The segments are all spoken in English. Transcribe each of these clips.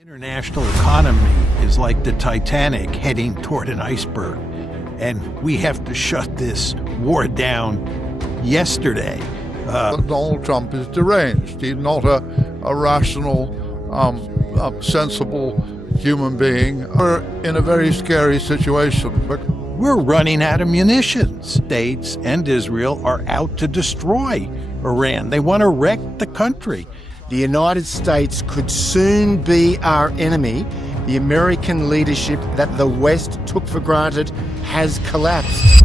International economy is like the Titanic heading toward an iceberg, and we have to shut this war down yesterday. Donald Trump is deranged. He's not a rational, sensible human being. We're in a very scary situation. We're running out of munitions. States and Israel are out to destroy Iran. They want to wreck the country. The United States could soon be our enemy. The American leadership that the West took for granted has collapsed.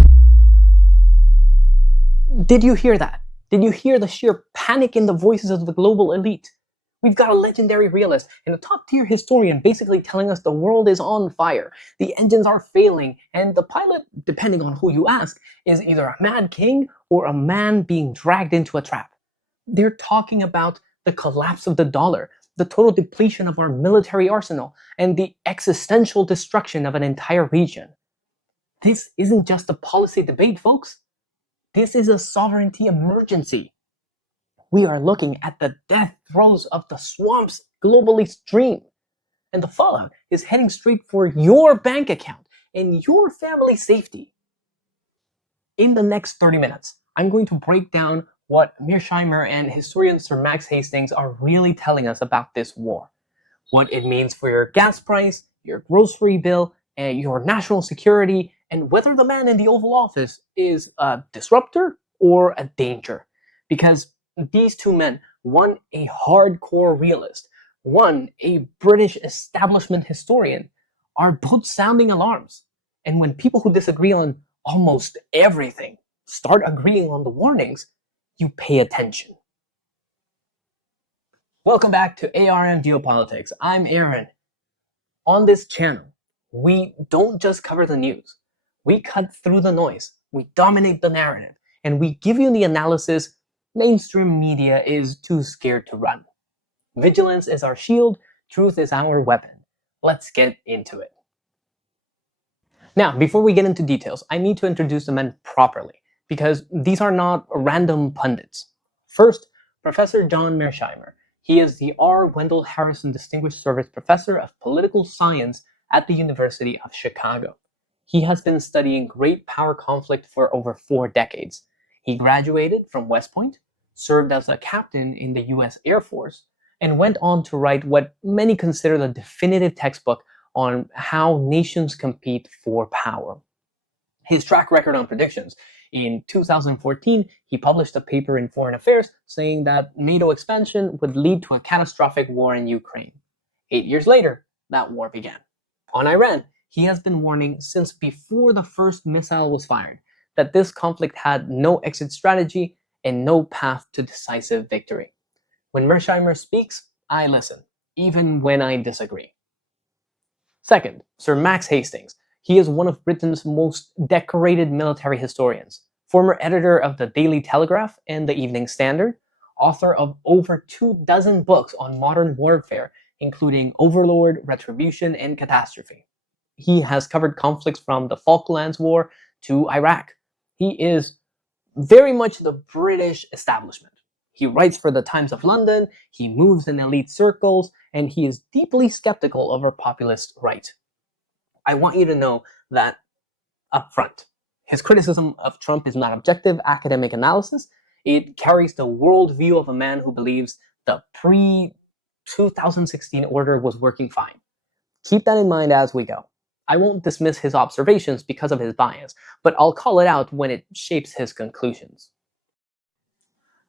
Did you hear that? Did you hear the sheer panic in the voices of the global elite? We've got a legendary realist and a top-tier historian basically telling us the world is on fire, the engines are failing, and the pilot, depending on who you ask, is either a mad king or a man being dragged into a trap. They're talking about the collapse of the dollar, the total depletion of our military arsenal, and the existential destruction of an entire region. This isn't just a policy debate, folks. This is a sovereignty emergency. We are looking at the death throes of the swamp's globally stream, and the fallout is heading straight for your bank account and your family's safety. In the next 30 minutes, I'm going to break down what Mearsheimer and historian Sir Max Hastings are really telling us about this war. What it means for your gas price, your grocery bill, and your national security, and whether the man in the Oval Office is a disruptor or a danger. Because these two men, one a hardcore realist, one a British establishment historian, are both sounding alarms. And when people who disagree on almost everything start agreeing on the warnings, you pay attention. Welcome back to ARM Geopolitics. I'm Aaron. On this channel, we don't just cover the news. We cut through the noise, we dominate the narrative, and we give you the analysis mainstream media is too scared to run. Vigilance is our shield, truth is our weapon. Let's get into it. Now, before we get into details, I need to introduce the men properly, because these are not random pundits. First, Professor John Mearsheimer. He is the R. Wendell Harrison Distinguished Service Professor of Political Science at the University of Chicago. He has been studying great power conflict for over 4 decades. He graduated from West Point, served as a captain in the US Air Force, and went on to write what many consider the definitive textbook on how nations compete for power. His track record on predictions. In 2014, he published a paper in Foreign Affairs saying that NATO expansion would lead to a catastrophic war in Ukraine. 8 years later, that war began. On Iran, he has been warning since before the first missile was fired that this conflict had no exit strategy and no path to decisive victory. When Mearsheimer speaks, I listen, even when I disagree. Second, Sir Max Hastings. He is one of Britain's most decorated military historians, former editor of the Daily Telegraph and the Evening Standard, author of over 24 books on modern warfare, including Overlord, Retribution, and Catastrophe. He has covered conflicts from the Falklands War to Iraq. He is very much the British establishment. He writes for the Times of London, he moves in elite circles, and he is deeply skeptical of our populist right. I want you to know that up front, his criticism of Trump is not objective academic analysis. It carries the worldview of a man who believes the pre-2016 order was working fine. Keep that in mind as we go. I won't dismiss his observations because of his bias, but I'll call it out when it shapes his conclusions.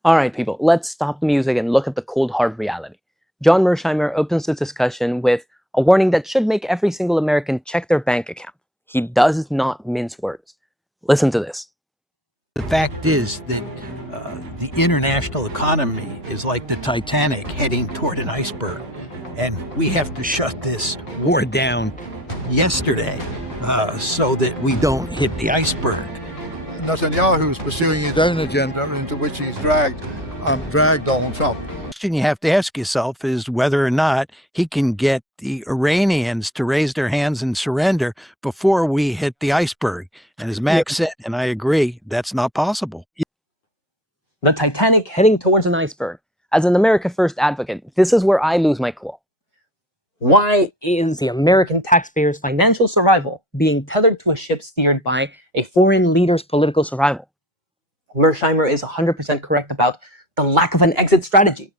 Alright people, let's stop the music and look at the cold hard reality. John Mearsheimer opens the discussion with a warning that should make every single American check their bank account. He does not mince words. Listen to this. The fact is that the international economy is like the Titanic heading toward an iceberg, and we have to shut this war down yesterday so that we don't hit the iceberg. Netanyahu is pursuing his own agenda into which he's dragged Donald Trump. The question you have to ask yourself is whether or not he can get the Iranians to raise their hands and surrender before we hit the iceberg. And as Max said, and I agree, that's not possible. The Titanic heading towards an iceberg. As an America First advocate, this is where I lose my cool. Why is the American taxpayer's financial survival being tethered to a ship steered by a foreign leader's political survival? Mearsheimer is 100% correct about the lack of an exit strategy.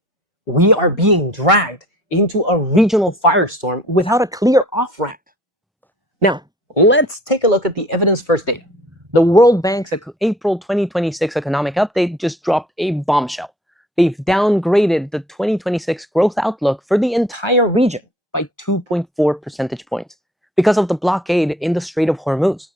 We are being dragged into a regional firestorm without a clear off-ramp. Now, let's take a look at the evidence first data. The World Bank's April 2026 economic update just dropped a bombshell. They've downgraded the 2026 growth outlook for the entire region by 2.4 percentage points because of the blockade in the Strait of Hormuz.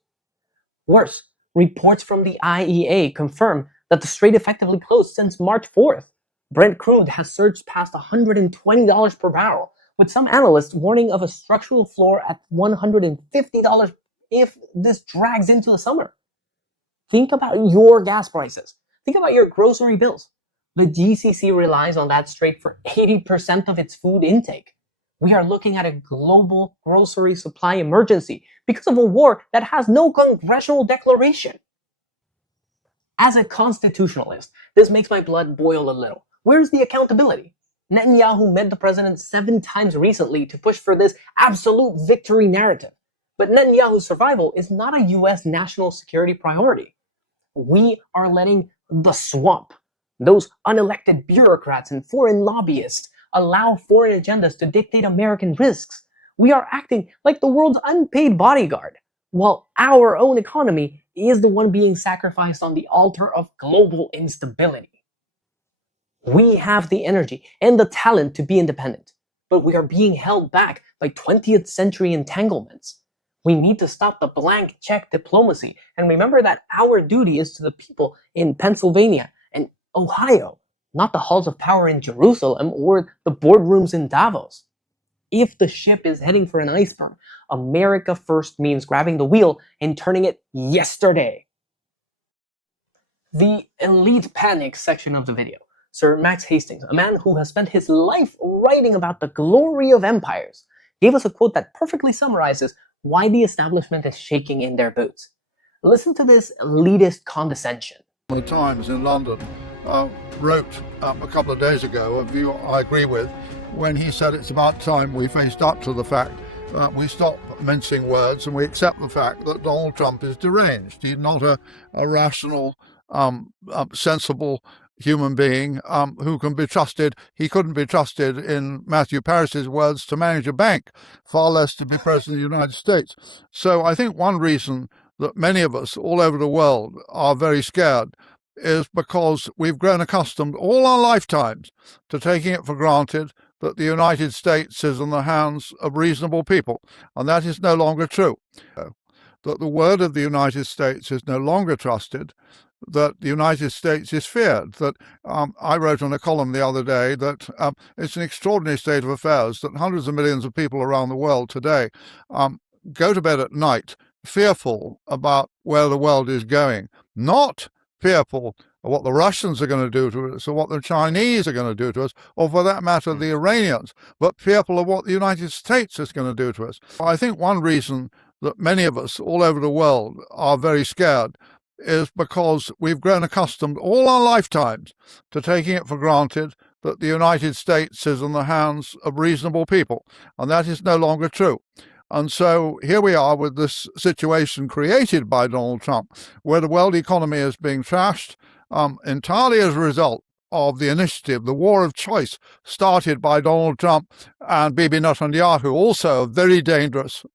Worse, reports from the IEA confirm that the strait effectively closed since March 4th. Brent crude has surged past $120 per barrel, with some analysts warning of a structural floor at $150 if this drags into the summer. Think about your gas prices. Think about your grocery bills. The GCC relies on that strait for 80% of its food intake. We are looking at a global grocery supply emergency because of a war that has no congressional declaration. As a constitutionalist, this makes my blood boil a little. Where's the accountability? Netanyahu met the president 7 times recently to push for this absolute victory narrative. But Netanyahu's survival is not a US national security priority. We are letting the swamp, those unelected bureaucrats and foreign lobbyists, allow foreign agendas to dictate American risks. We are acting like the world's unpaid bodyguard, while our own economy is the one being sacrificed on the altar of global instability. We have the energy and the talent to be independent, but we are being held back by 20th century entanglements. We need to stop the blank check diplomacy and remember that our duty is to the people in Pennsylvania and Ohio, not the halls of power in Jerusalem or the boardrooms in Davos. If the ship is heading for an iceberg, America first means grabbing the wheel and turning it yesterday. The elite panic section of the video. Sir Max Hastings, a man who has spent his life writing about the glory of empires, gave us a quote that perfectly summarizes why the establishment is shaking in their boots. Listen to this elitist condescension. The Times in London wrote a couple of days ago a view I agree with when he said it's about time we faced up to the fact that we stop mincing words and we accept the fact that Donald Trump is deranged. He's not a rational, sensible human being who can be trusted. He couldn't be trusted, in Matthew Paris's words, to manage a bank, far less to be president of the United States. So I think one reason that many of us all over the world are very scared is because we've grown accustomed all our lifetimes to taking it for granted that the United States is in the hands of reasonable people, and that is no longer true. That the word of the United States is no longer trusted, that the United States is feared, that I wrote on a column the other day that it's an extraordinary state of affairs that hundreds of millions of people around the world today go to bed at night fearful about where the world is going, not fearful of what the Russians are going to do to us or what the Chinese are going to do to us, or for that matter, the Iranians, but fearful of what the United States is going to do to us. I think one reason that many of us all over the world are very scared is because we've grown accustomed all our lifetimes to taking it for granted that the United States is in the hands of reasonable people, and that is no longer true. And so here we are with this situation created by Donald Trump, where the world economy is being trashed entirely as a result of the initiative, the war of choice started by Donald Trump and Bibi Netanyahu, also a very dangerous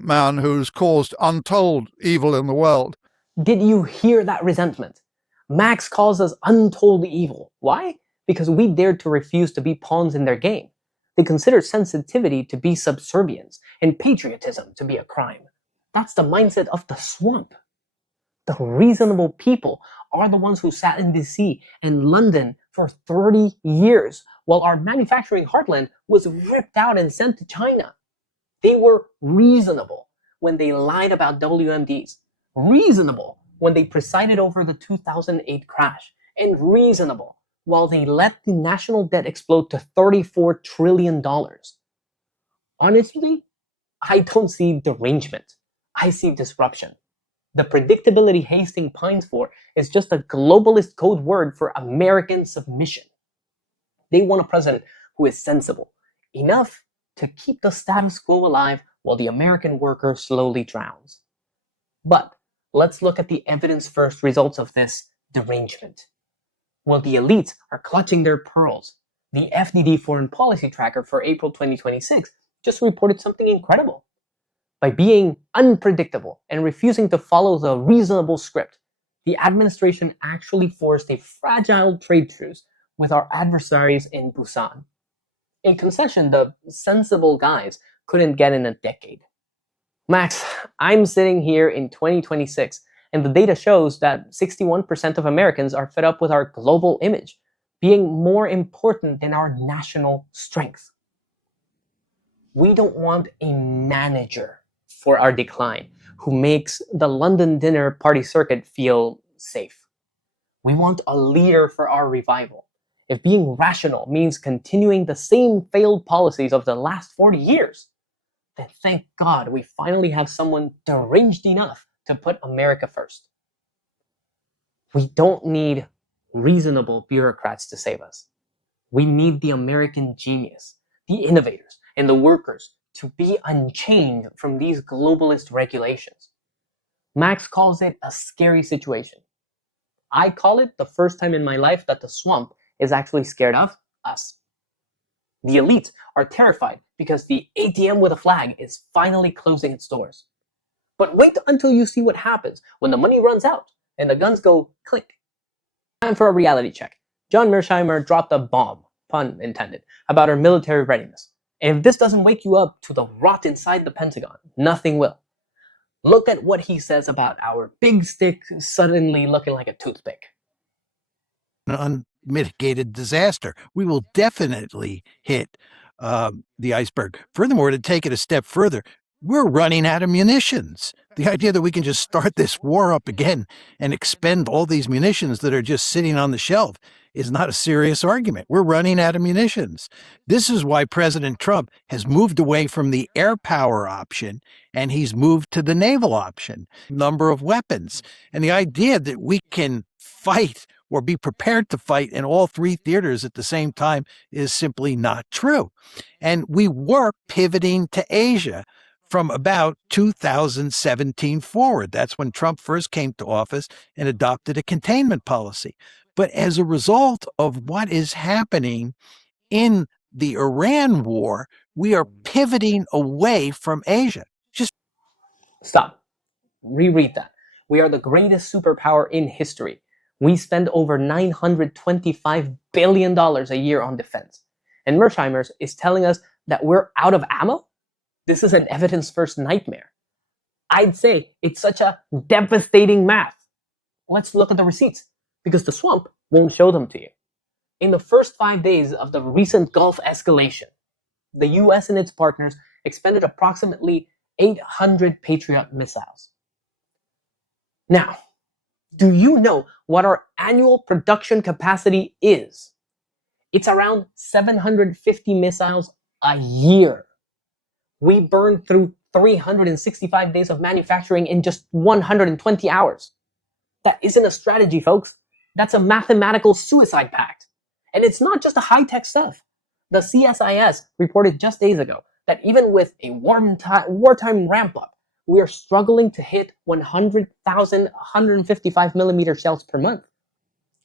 man who's caused untold evil in the world. Did you hear that resentment? Max calls us untold evil. Why? Because we dared to refuse to be pawns in their game. They consider sensitivity to be subservience and patriotism to be a crime. That's the mindset of the swamp. The reasonable people are the ones who sat in DC and London for 30 years while our manufacturing heartland was ripped out and sent to China. They were reasonable when they lied about WMDs, reasonable when they presided over the 2008 crash, and reasonable while they let the national debt explode to $34 trillion. Honestly, I don't see derangement. I see disruption. The predictability Hastings pines for is just a globalist code word for American submission. They want a president who is sensible, enough to keep the status quo alive while the American worker slowly drowns. But let's look at the evidence-first results of this derangement. While the elites are clutching their pearls, the FDD Foreign Policy Tracker for April 2026 just reported something incredible. By being unpredictable and refusing to follow the reasonable script, the administration actually forced a fragile trade truce with our adversaries in Busan. A concession the sensible guys couldn't get in a decade. Max, I'm sitting here in 2026, and the data shows that 61% of Americans are fed up with our global image being more important than our national strength. We don't want a manager for our decline who makes the London dinner party circuit feel safe. We want a leader for our revival. If being rational means continuing the same failed policies of the last 40 years, then thank God we finally have someone deranged enough to put America first. We don't need reasonable bureaucrats to save us. We need the American genius, the innovators, and the workers to be unchained from these globalist regulations. Max calls it a scary situation. I call it the first time in my life that the swamp is actually scared of us. The elites are terrified because the ATM with a flag is finally closing its doors. But wait until you see what happens when the money runs out and the guns go click. Time for a reality check. John Mearsheimer dropped a bomb, pun intended, about our military readiness. And if this doesn't wake you up to the rot inside the Pentagon, nothing will. Look at what he says about our big stick suddenly looking like a toothpick. An unmitigated disaster. We will definitely hit the iceberg. Furthermore, to take it a step further, we're running out of munitions. The idea that we can just start this war up again and expend all these munitions that are just sitting on the shelf is not a serious argument. We're running out of munitions. This is why President Trump has moved away from the air power option and he's moved to the naval option, number of weapons. And the idea that we can fight or be prepared to fight in all three theaters at the same time is simply not true. And we were pivoting to Asia from about 2017 forward. That's when Trump first came to office and adopted a containment policy. But as a result of what is happening in the Iran war, we are pivoting away from Asia. Just stop. Reread that. We are the greatest superpower in history. We spend over $925 billion a year on defense. And Mearsheimer is telling us that we're out of ammo? This is an evidence-first nightmare. I'd say it's such a devastating math. Let's look at the receipts, because the swamp won't show them to you. In the first 5 days of the recent Gulf escalation, the US and its partners expended approximately 800 Patriot missiles. Now, do you know what our annual production capacity is? It's around 750 missiles a year. We burned through 365 days of manufacturing in just 120 hours. That isn't a strategy, folks. That's a mathematical suicide pact. And it's not just the high-tech stuff. The CSIS reported just days ago that even with a wartime ramp-up, we are struggling to hit 100,000 155 millimeter shells per month.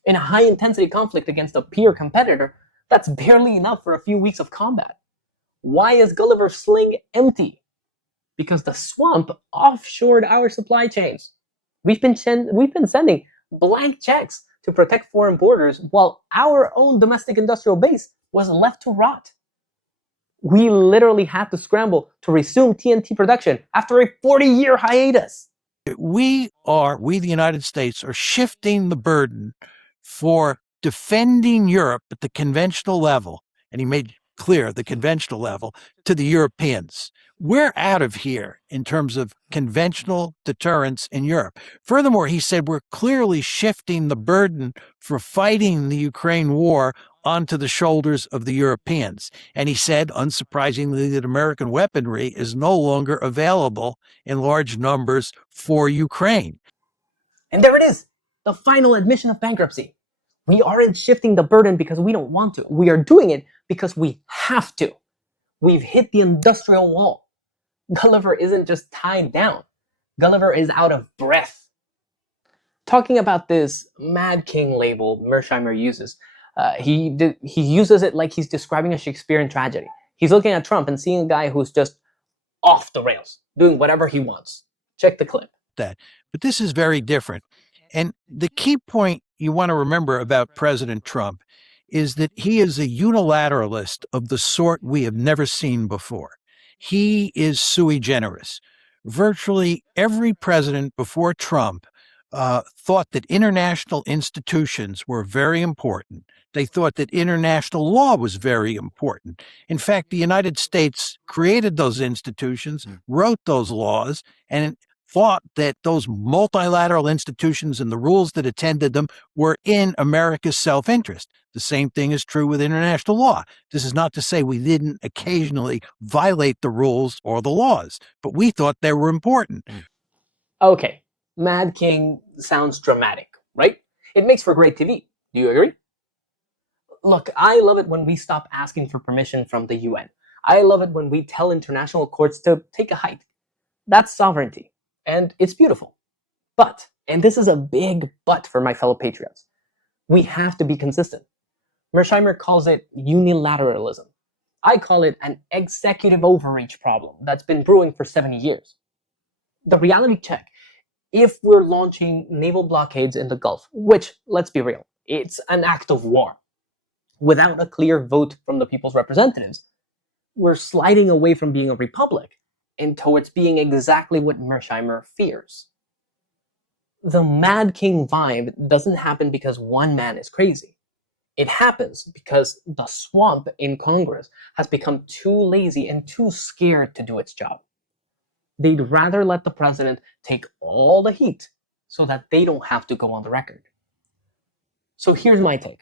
In a high-intensity conflict against a peer competitor, that's barely enough for a few weeks of combat. Why is Gulliver's Sling empty? Because the swamp offshored our supply chains. We've been sending blank checks to protect foreign borders while our own domestic industrial base was left to rot. We literally had to scramble to resume TNT production after a 40-year hiatus. We, the United States, are shifting the burden for defending Europe at the conventional level, and he made clear the conventional level, to the Europeans. We're out of here in terms of conventional deterrence in Europe. Furthermore, he said we're clearly shifting the burden for fighting the Ukraine war onto the shoulders of the Europeans. And he said, unsurprisingly, that American weaponry is no longer available in large numbers for Ukraine. And there it is, the final admission of bankruptcy. We aren't shifting the burden because we don't want to. We are doing it because we have to. We've hit the industrial wall. Gulliver isn't just tied down. Gulliver is out of breath. Talking about this Mad King label Mearsheimer uses, he uses it like he's describing a Shakespearean tragedy. He's looking at Trump and seeing a guy who's just off the rails, doing whatever he wants. Check the clip. But this is very different. And the key point you want to remember about President Trump is that he is a unilateralist of the sort we have never seen before. He is sui generis. Virtually every president before Trump thought that international institutions were very important. They thought that international law was very important. In fact, the United States created those institutions, wrote those laws, and thought that those multilateral institutions and the rules that attended them were in America's self-interest. The same thing is true with international law. This is not to say we didn't occasionally violate the rules or the laws, but we thought they were important. Okay, Mad King sounds dramatic, right? It makes for great TV. Do you agree? Look, I love it when we stop asking for permission from the UN. I love it when we tell international courts to take a hike. That's sovereignty. And it's beautiful. But, and this is a big but for my fellow patriots, we have to be consistent. Mearsheimer calls it unilateralism. I call it an executive overreach problem that's been brewing for 70 years. The reality check, if we're launching naval blockades in the Gulf, which, let's be real, it's an act of war, without a clear vote from the people's representatives, we're sliding away from being a republic and towards being exactly what Mearsheimer fears. The Mad King vibe doesn't happen because one man is crazy. It happens because the swamp in Congress has become too lazy and too scared to do its job. They'd rather let the president take all the heat so that they don't have to go on the record. So here's my take.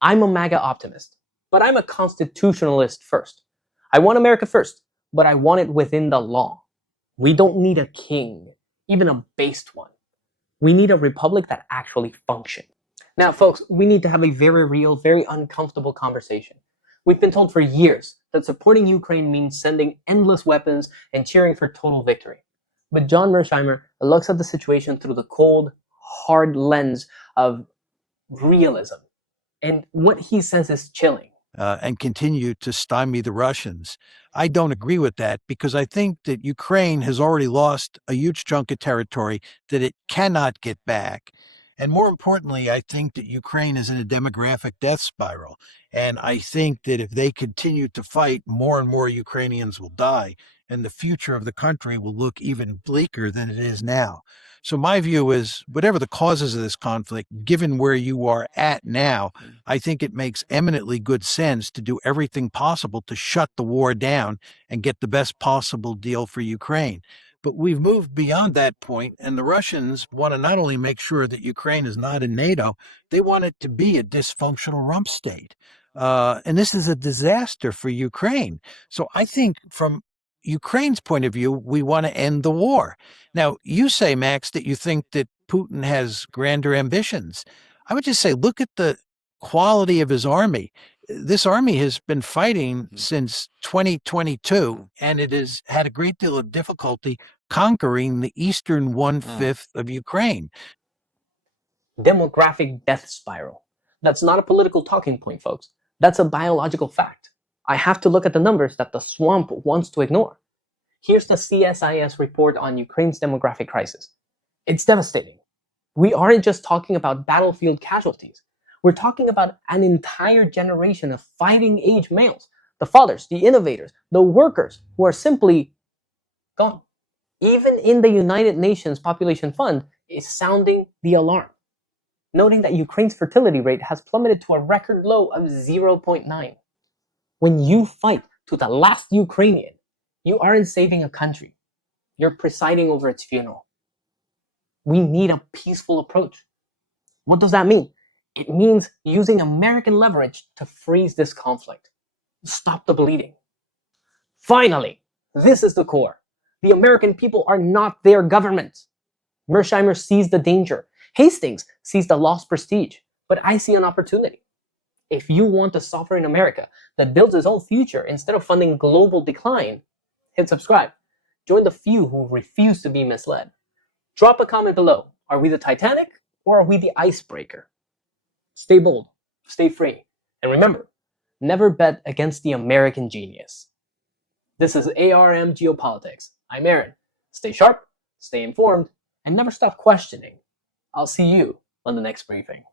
I'm a MAGA optimist, but I'm a constitutionalist first. I want America first, but I want it within the law. We don't need a king, even a based one. We need a republic that actually functions. Now, folks, we need to have a very real, very uncomfortable conversation. We've been told for years that supporting Ukraine means sending endless weapons and cheering for total victory. But John Mearsheimer looks at the situation through the cold, hard lens of realism. And what he says is chilling. And continue to stymie the Russians. I don't agree with that because I think that Ukraine has already lost a huge chunk of territory that it cannot get back. And more importantly, I think that Ukraine is in a demographic death spiral. And I think that if they continue to fight, more and more Ukrainians will die, and the future of the country will look even bleaker than it is now. So my view is, whatever the causes of this conflict, given where you are at now, I think it makes eminently good sense to do everything possible to shut the war down and get the best possible deal for Ukraine. But we've moved beyond that point, and the Russians want to not only make sure that Ukraine is not in NATO, they want it to be a dysfunctional rump state. And this is a disaster for Ukraine. So I think from Ukraine's point of view, we want to end the war. Now, you say, Max, that you think that Putin has grander ambitions. I would just say, look at the quality of his army. This army has been fighting since 2022, and it has had a great deal of difficulty conquering the eastern one-fifth of Ukraine. Demographic death spiral. That's not a political talking point, folks. That's a biological fact. I have to look at the numbers that the swamp wants to ignore. Here's the CSIS report on Ukraine's demographic crisis. It's devastating. We aren't just talking about battlefield casualties. We're talking about an entire generation of fighting-age males, the fathers, the innovators, the workers, who are simply gone. Even in the United Nations Population Fund is sounding the alarm, noting that Ukraine's fertility rate has plummeted to a record low of 0.9. When you fight to the last Ukrainian, you aren't saving a country. You're presiding over its funeral. We need a peaceful approach. What does that mean? It means using American leverage to freeze this conflict. Stop the bleeding. Finally, this is the core. The American people are not their government. Mearsheimer sees the danger. Hastings sees the lost prestige. But I see an opportunity. If you want a sovereign America that builds its own future instead of funding global decline, hit subscribe. Join the few who refuse to be misled. Drop a comment below. Are we the Titanic or are we the icebreaker? Stay bold, stay free, and remember, never bet against the American genius. This is ARM Geopolitics. I'm Aaron. Stay sharp, stay informed, and never stop questioning. I'll see you on the next briefing.